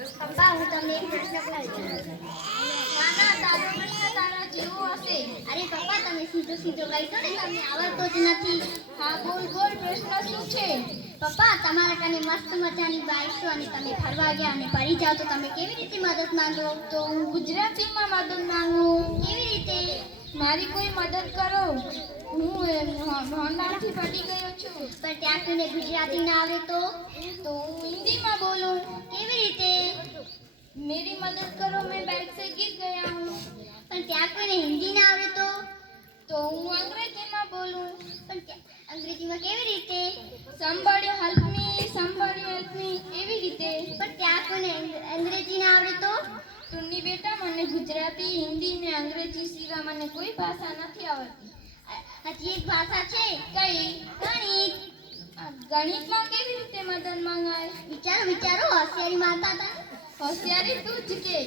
પપ્પા હું તમને એક પ્રશ્ન પૂછું. નાના તારો પ્રશ્ન તારા જેવો હશે. અરે પપ્પા તમે સીધો સીધો કહી દો ને, તમને આવડતો જ નથી. હા બોલ બોલ, પ્રશ્ન શું છે? પપ્પા તમારા કને મસ્ત મજાની બાઈક છે અને તમે ફરવા ગયા અને પડી જાઓ તો તમે કેવી રીતે મદદ માંગો? તો હું ગુજરાતીમાં મદદ માંગુ. કેવી રીતે? મારી કોઈ મદદ કરો, હું હોન્ડાથી પડી ગયો છું. પણ ત્યાં કોઈને ગુજરાતી ના આવડે તો હું હિન્દીમાં બોલું. કેવી રીતે? मेरी मदद करो, मैं बाइक से गिर गया हूँ. પણ ત્યાં કોઈને હિન્દી ના આવડે તો હું અંગ્રેજીમાં બોલું. પણ અંગ્રેજીમાં કેવી રીતે? somebody help me એવી રીતે. પણ ત્યાં કોઈને અંગ્રેજી ના આવડે તો ટુન્ની બેટા મને ગુજરાતી, હિન્દી ને અંગ્રેજી સિવાય મને કોઈ ભાષા નથી આવડતી. હજી એક ભાષા છે. કઈ? ગણિત. ગણિતમાં કેવી રીતે મદદ માંગાય? વિચારો હોશિયારી મારતા હતા. હોશિયારી તું જ કે.